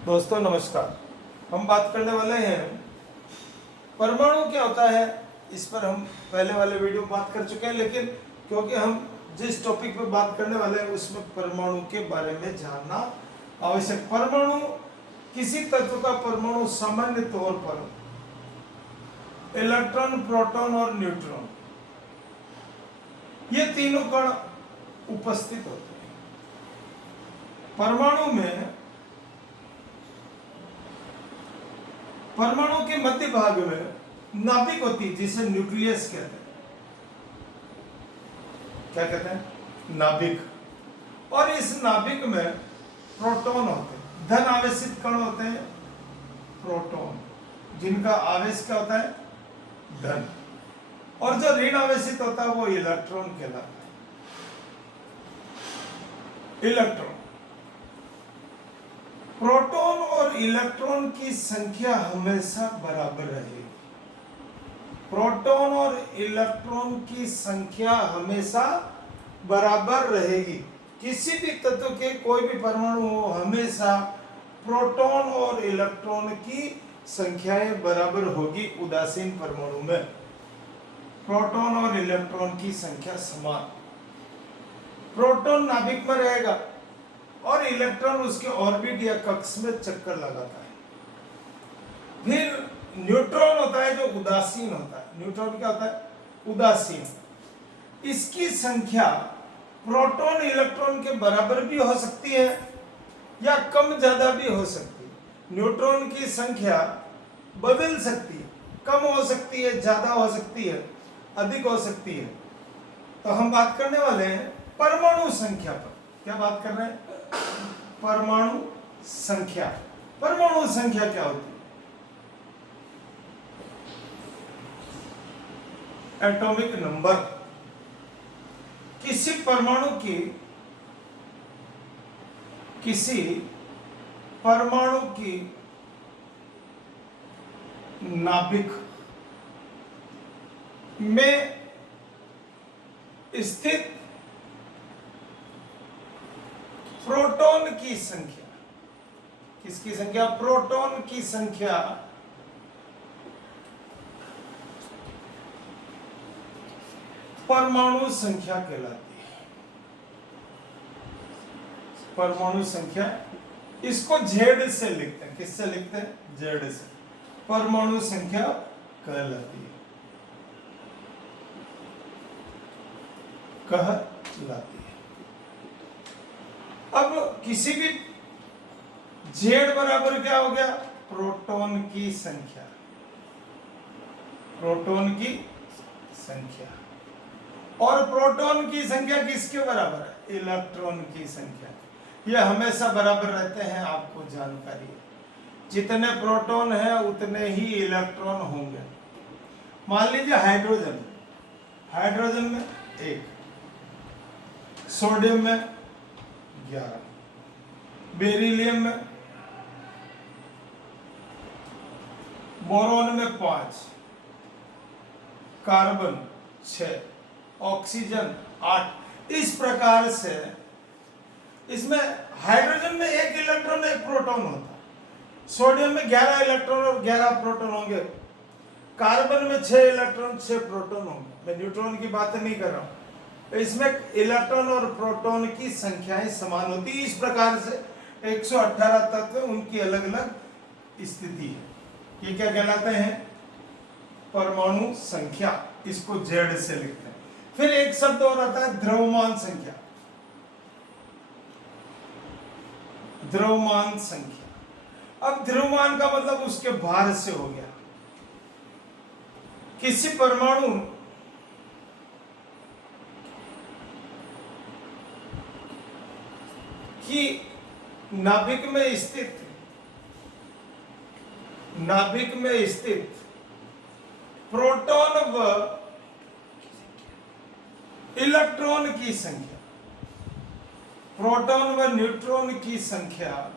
दोस्तों नमस्कार। हम बात करने वाले हैं परमाणु क्या होता है। इस पर हम पहले वाले वीडियो में बात कर चुके हैं, लेकिन क्योंकि हम जिस टॉपिक पर बात करने वाले हैं उसमें परमाणु के बारे में जानना आवश्यक। परमाणु किसी तत्व का परमाणु सामान्य तौर पर इलेक्ट्रॉन, प्रोटॉन और न्यूट्रॉन ये तीनों कण उपस्थित होते हैं। परमाणु के मध्य भाग में नाभिक होती है जिसे न्यूक्लियस कहते हैं। क्या कहते हैं? नाभिक। और इस नाभिक में प्रोटॉन होते हैं, धन आवेशित कण होते हैं प्रोटॉन, जिनका आवेश क्या होता है? धन। और जो ऋण आवेशित होता है वो इलेक्ट्रॉन कहलाता है। इलेक्ट्रॉन, प्रोटॉन और इलेक्ट्रॉन की संख्या हमेशा बराबर रहेगी। प्रोटॉन और इलेक्ट्रॉन की संख्या हमेशा बराबर रहेगी। किसी भी तत्व के कोई भी परमाणु हो, हमेशा प्रोटॉन और इलेक्ट्रॉन की संख्याएं बराबर होगी। उदासीन परमाणु में प्रोटॉन और इलेक्ट्रॉन की संख्या समान। प्रोटॉन नाभिक में रहेगा और इलेक्ट्रॉन उसके ऑर्बिट या कक्ष में चक्कर लगाता है। फिर न्यूट्रॉन होता है जो उदासीन होता है। न्यूट्रॉन क्या होता है? उदासीन। इसकी संख्या प्रोटॉन इलेक्ट्रॉन के बराबर भी हो सकती है या कम ज्यादा भी हो सकती है। न्यूट्रॉन की संख्या बदल सकती है, कम हो सकती है, ज्यादा हो सकती है, अधिक हो सकती है। तो हम बात करने वाले हैं परमाणु संख्या पर। क्या बात कर रहे हैं? परमाणु संख्या। परमाणु संख्या क्या होती है? Atomic number. किसी परमाणु की नाभिक में स्थित प्रोटॉन की संख्या। किसकी संख्या? प्रोटॉन की संख्या परमाणु संख्या कहलाती है। परमाणु संख्या, इसको जेड से लिखते हैं। किससे लिखते हैं? जेड से। परमाणु संख्या कहलाती है, कहलाती है। अब किसी भी जेड बराबर क्या हो गया? प्रोटॉन की संख्या। प्रोटॉन की संख्या। और प्रोटॉन की संख्या किसके बराबर है? इलेक्ट्रॉन की संख्या। यह हमेशा बराबर रहते हैं, आपको जानकारी है। जितने प्रोटॉन है उतने ही इलेक्ट्रॉन होंगे। मान लीजिए हाइड्रोजन में 1, सोडियम में 11, बेरिलियम में, बोरॉन में 5, कार्बन 6, ऑक्सीजन 8। इस प्रकार से इसमें हाइड्रोजन में 1 इलेक्ट्रॉन 1 प्रोटॉन होता है। सोडियम में 11 इलेक्ट्रॉन और 11 प्रोटॉन होंगे। कार्बन में 6 इलेक्ट्रॉन 6 प्रोटॉन होंगे। मैं न्यूट्रॉन की बात नहीं कर रहा हूं। इसमें इलेक्ट्रॉन और प्रोटॉन की संख्याएं समान होती है। इस प्रकार से 118 तत्व, उनकी अलग अलग स्थिति है। ये क्या कहलाते हैं? परमाणु संख्या। इसको जेड से लिखते हैं। फिर एक शब्द और आता है द्रव्यमान संख्या। द्रव्यमान संख्या। अब द्रव्यमान का मतलब उसके भार से हो गया। किसी परमाणु की नाभिक में स्थित प्रोटॉन व इलेक्ट्रॉन की संख्या, प्रोटॉन व न्यूट्रॉन की संख्या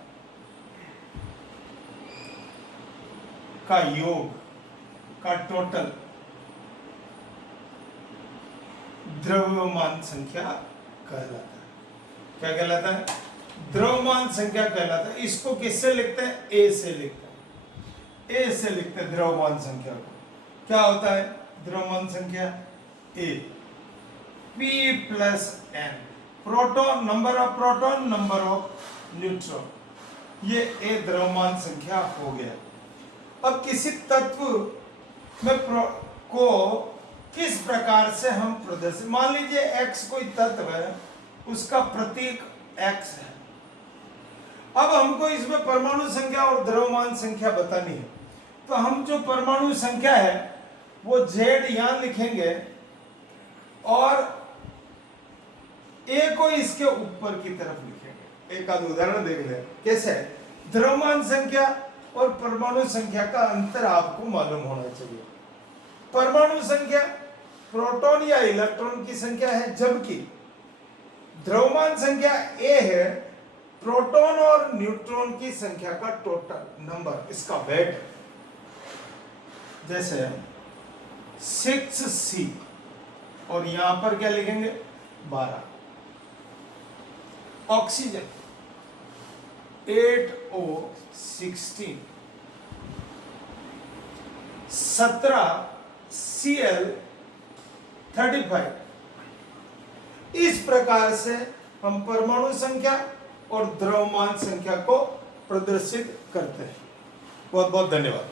का योग का टोटल द्रव्यमान संख्या कहलाता है। क्या कहलाता है? द्रव्यमान संख्या कहलाता है। इसको किससे लिखते हैं? ए से लिखते हैं। ए से लिखते हैं द्रव्यमान संख्या को। क्या होता है द्रव्यमान संख्या? A P plus n, proton, number of proton, number of neutron, ये ए द्रव्यमान संख्या हो गया। अब किसी तत्व में को किस प्रकार से हम प्रदर्शित, मान लीजिए x कोई तत्व है, उसका प्रतीक x है। अब हमको इसमें परमाणु संख्या और द्रव्यमान संख्या बतानी है, तो हम जो परमाणु संख्या है वो Z यहां लिखेंगे और A को इसके ऊपर की तरफ लिखेंगे। एक आध उदाहरण देख लें कैसे है। द्रव्यमान संख्या और परमाणु संख्या का अंतर आपको मालूम होना चाहिए। परमाणु संख्या प्रोटॉन या इलेक्ट्रॉन की संख्या है, जबकि द्रव्यमान संख्या A है प्रोटॉन और न्यूट्रॉन की संख्या का टोटल नंबर, इसका वेट। जैसे 6C और यहां पर क्या लिखेंगे 12। Oxygen 8O16, 17Cl35। इस प्रकार से हम परमाणु संख्या और द्रव्यमान संख्या को प्रदर्शित करते हैं। बहुत बहुत धन्यवाद।